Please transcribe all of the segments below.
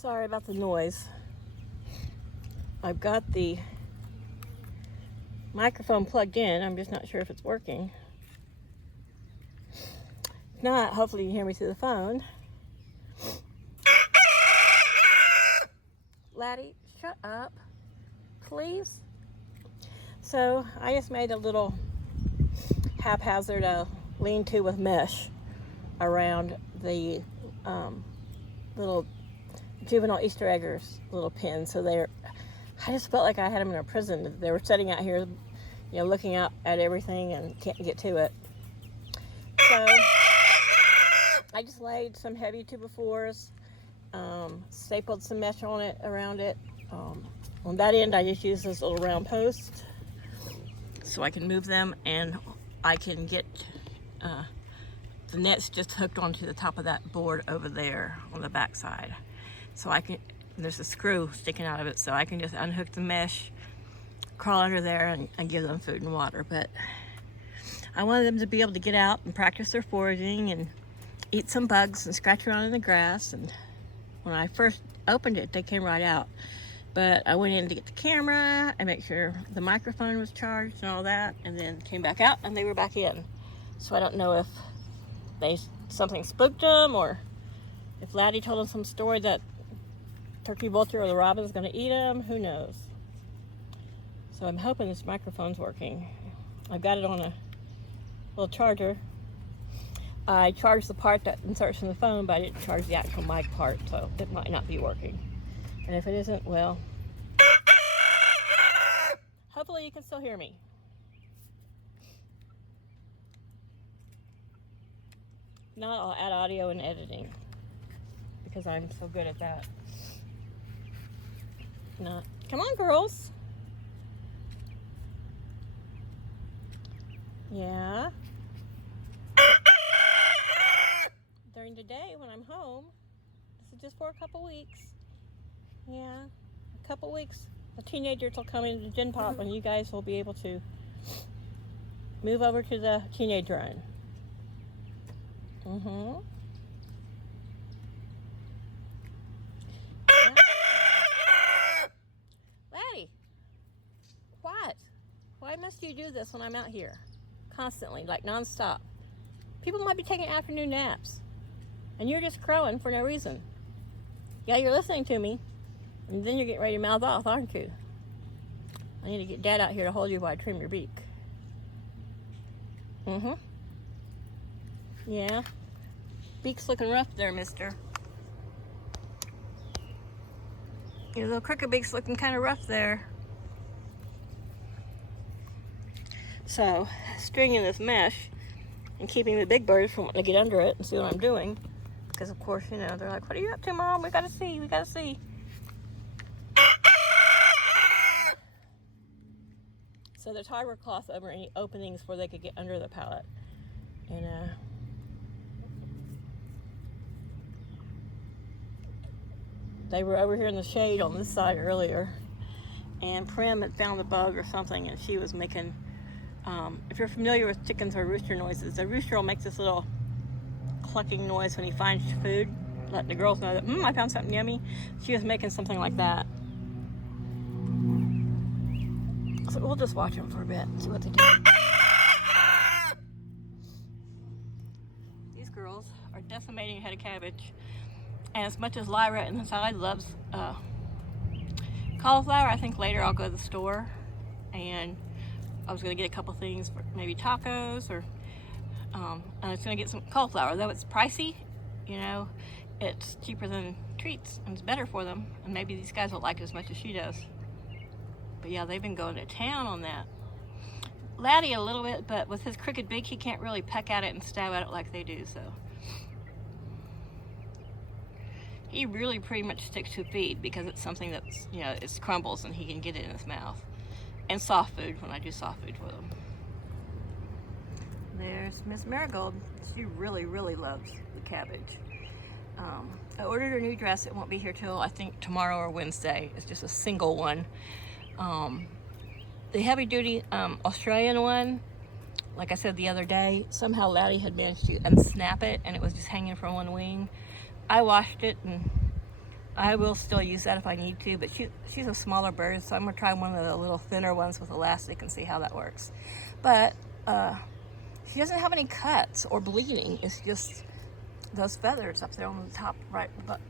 Sorry about the noise. I've got the microphone plugged in. I'm just not sure if it's working. If not, hopefully you can hear me through the phone. Laddie, shut up, please. So I just made a little haphazard lean-to with mesh around the little juvenile Easter eggers little pins. So I just felt like I had them in a prison. They were sitting out here, looking out at everything and can't get to it. So I just laid some heavy 2x4s, stapled some mesh on it, around it. On that end, I just used this little round post so I can move them, and I can get the net's just hooked onto the top of that board over there on the back side. So there's a screw sticking out of it, so I can just unhook the mesh, crawl under there, and give them food and water. But I wanted them to be able to get out and practice their foraging and eat some bugs and scratch around in the grass. And when I first opened it, they came right out. But I went in to get the camera and make sure the microphone was charged and all that, and then came back out and they were back in. So I don't know if something spooked them, or if Laddie told them some story that turkey vulture or the robin is going to eat them. Who knows? So I'm hoping this microphone's working. I've got it on a little charger. I charged the part that inserts in the phone, but I didn't charge the actual mic part, so it might not be working. And if it isn't, well, hopefully you can still hear me. If not, I'll add audio and editing because I'm so good at that. Not. Come on, girls. Yeah. During the day when I'm home, this is just for a couple weeks. Yeah, a couple weeks. The teenagers will come into Gen Pop and you guys will be able to move over to the teenage run. Yeah. Laddie, what? Why must you do this when I'm out here? Constantly, like nonstop. People might be taking afternoon naps and you're just crowing for no reason. Yeah, you're listening to me. And then you're getting ready to mouth off, aren't you? I need to get Dad out here to hold you while I trim your beak. Yeah. Beak's looking rough there, mister. Your little crooked beak's looking kind of rough there. So, stringing this mesh and keeping the big birds from wanting to get under it and see what I'm doing. Because, of course, they're like, what are you up to, Mom? We gotta see. So there's hardware cloth over any openings where they could get under the pallet. And they were over here in the shade on this side earlier. And Prim had found a bug or something, and she was making, if you're familiar with chickens or rooster noises, the rooster will make this little clucking noise when he finds food, letting the girls know that, I found something yummy. She was making something like that. So we'll just watch them for a bit and see what they do. These girls are decimating a head of cabbage. And as much as Lyra inside loves cauliflower, I think later I'll go to the store and I was going to get a couple things for maybe tacos, or I was going to get some cauliflower. Though it's pricey, it's cheaper than treats and it's better for them. And maybe these guys won't like it as much as she does. But yeah, they've been going to town on that. Laddie a little bit, but with his crooked beak, he can't really peck at it and stab at it like they do, so. He really pretty much sticks to feed because it's something that's, it crumbles and he can get it in his mouth. And soft food when I do soft food with him. There's Miss Marigold. She really, really loves the cabbage. I ordered her new dress. It won't be here till, I think, tomorrow or Wednesday. It's just a single one. The heavy duty Australian one, like I said the other day, somehow Laddie had managed to unsnap it and it was just hanging from one wing. I washed it and I will still use that if I need to, but she's a smaller bird, so I'm gonna try one of the little thinner ones with elastic and see how that works. But she doesn't have any cuts or bleeding. It's just those feathers up there on the top right, but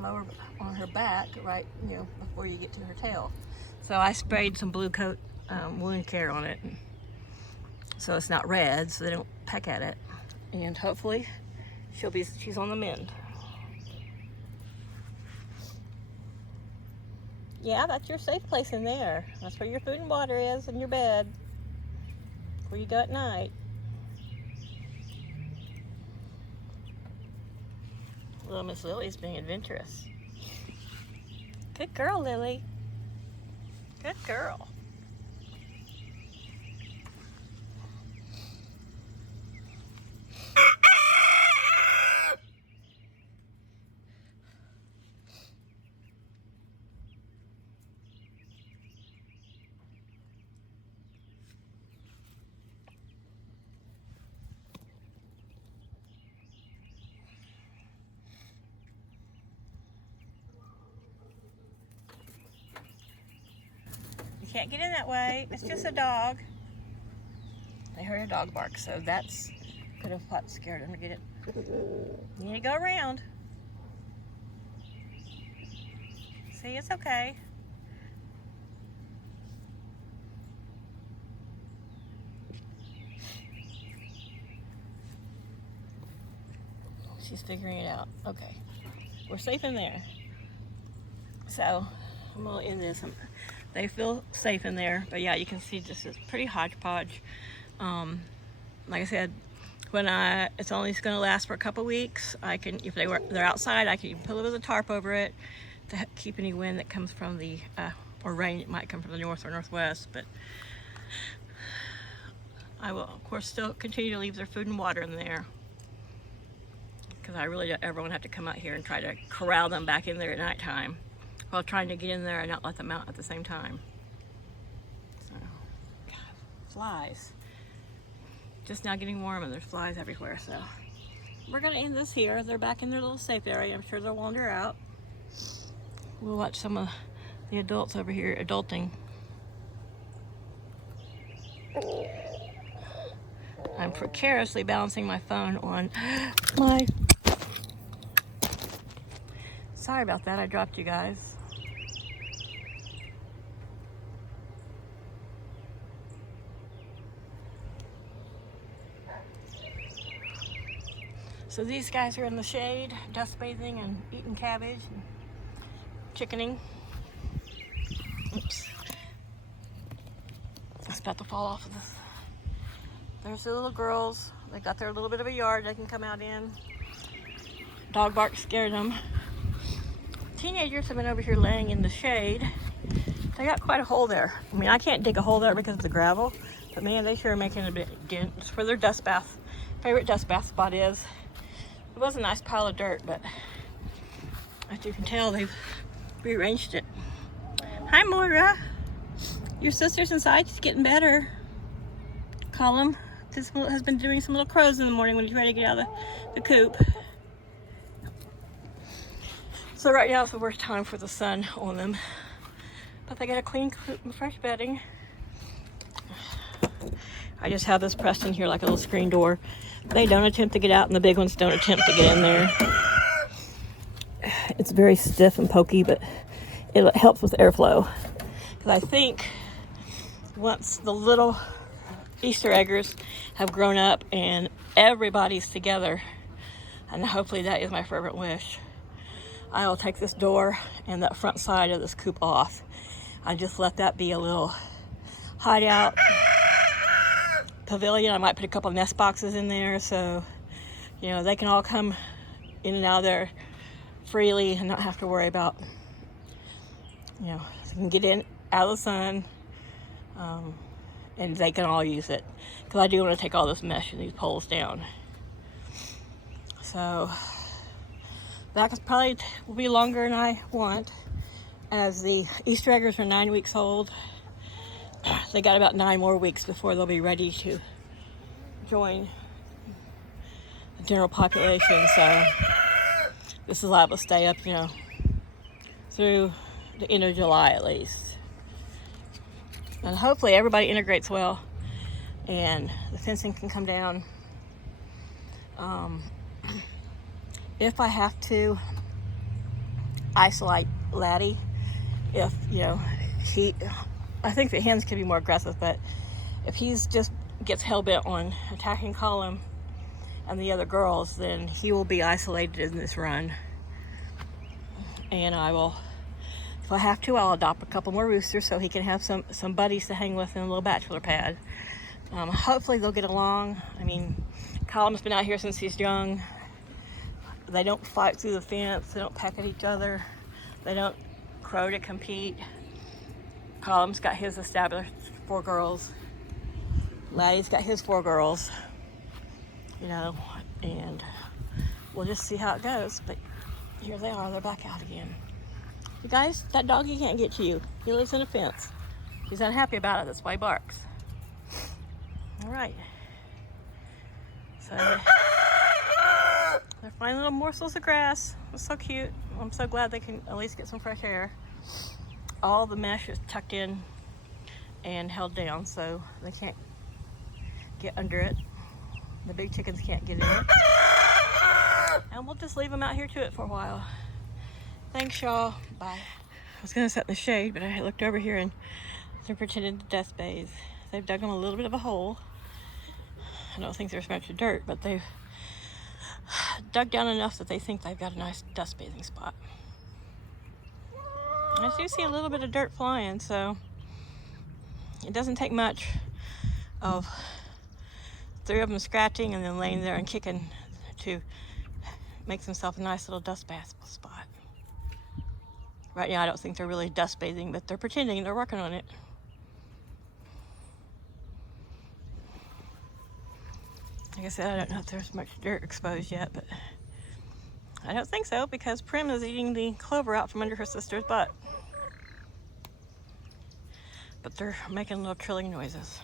lower on her back, right, before you get to her tail. So I sprayed some Blue Coat wound care on it, so it's not red, so they don't peck at it. And hopefully she's on the mend. Yeah, that's your safe place in there. That's where your food and water is, and your bed, where you go at night. Little Miss Lily's being adventurous. Good girl, Lily. Good girl. You can't get in that way. It's just a dog. They heard a dog bark, so that's could have scared them to get it. You need to go around. See, it's okay. She's figuring it out. Okay, we're safe in there. So I'm gonna end this. They feel safe in there, but yeah, you can see this is pretty hodgepodge. Like I said, it's only going to last for a couple weeks. If they're outside, I can put a little tarp over it to keep any wind that comes from or rain. It might come from the north or northwest, but I will, of course, still continue to leave their food and water in there, because I really don't ever want to have to come out here and try to corral them back in there at nighttime while trying to get in there and not let them out at the same time. So, God, flies. Just now getting warm and there's flies everywhere, so we're gonna end this here. They're back in their little safe area. I'm sure they'll wander out. We'll watch some of the adults over here adulting. I'm precariously balancing my phone on my... Sorry about that, I dropped you guys. So these guys are in the shade, dust bathing and eating cabbage and chickening. Oops. It's about to fall off of this. There's the little girls. They got their little bit of a yard they can come out in. Dog bark scared them. Teenagers have been over here laying in the shade. They got quite a hole there. I mean, I can't dig a hole there because of the gravel, but man, they sure are making a bit dent. It's where their dust bath, favorite dust bath spot is. It was a nice pile of dirt, but as you can tell, they've rearranged it. Hi, Moira. Your sister's inside. She's getting better. Colum has been doing some little crows in the morning when he's ready to get out of the coop. So right now is the worst time for the sun on them. But they got a clean coop and fresh bedding. I just have this pressed in here like a little screen door. They don't attempt to get out, and the big ones don't attempt to get in there. It's very stiff and pokey, but it helps with airflow. Because I think once the little Easter eggers have grown up and everybody's together, and hopefully that is my fervent wish, I will take this door and that front side of this coop off. I just let that be a little hideout pavilion. I might put a couple nest boxes in there so they can all come in and out of there freely and not have to worry about they can get in out of the sun, and they can all use it, because I do want to take all this mesh and these poles down. So that probably will be longer than I want, as the Easter eggers are 9 weeks old. They got about 9 more weeks before they'll be ready to join the general population, so this is liable to stay up, through the end of July at least. And hopefully everybody integrates well and the fencing can come down. If I have to isolate Laddie, if, you know, I think the hens can be more aggressive, but if he's just gets hell-bent on attacking Colin and the other girls, then he will be isolated in this run. And if I have to, I'll adopt a couple more roosters so he can have some buddies to hang with in a little bachelor pad. Hopefully they'll get along. I mean, Colin's been out here since he's young. They don't fight through the fence. They don't peck at each other. They don't crow to compete. Colin's got his established 4 girls. Laddie's got his 4 girls. You know, and we'll just see how it goes. But here they are. They're back out again. You guys, that doggy can't get to you. He lives in a fence. He's unhappy about it. That's why he barks. All right. So they're finding little morsels of grass. It's so cute. I'm so glad they can at least get some fresh air. All the mesh is tucked in and held down so they can't get under it. The big chickens can't get in it. And we'll just leave them out here to it for a while. Thanks, y'all. Bye. I was gonna sit in the shade, but I looked over here and they're pretending to dust bathe. They've dug them a little bit of a hole. I don't think there's much dirt, but they've dug down enough that they think they've got a nice dust bathing spot. I do see a little bit of dirt flying, so it doesn't take much of 3 of them scratching and then laying there and kicking to make themselves a nice little dust bath spot. Right now I don't think they're really dust bathing, but they're pretending. They're working on it. Like I said, I don't know if there's much dirt exposed yet, but I don't think so because Prim is eating the clover out from under her sister's butt. But they're making little trilling noises.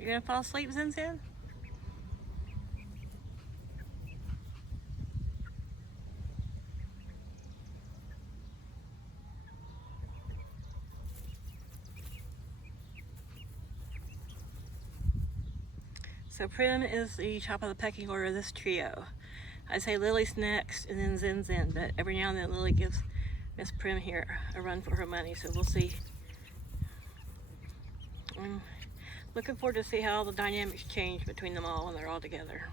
You gonna fall asleep, Zin Zin? So Prim is the top of the pecking order of this trio. I say Lily's next and then Zin Zin, but every now and then Lily gives Miss Prim here a run for her money, so we'll see. I'm looking forward to see how all the dynamics change between them all when they're all together.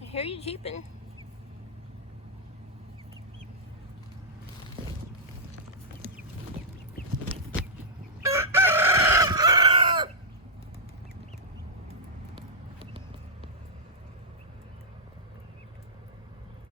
I hear you jeeping.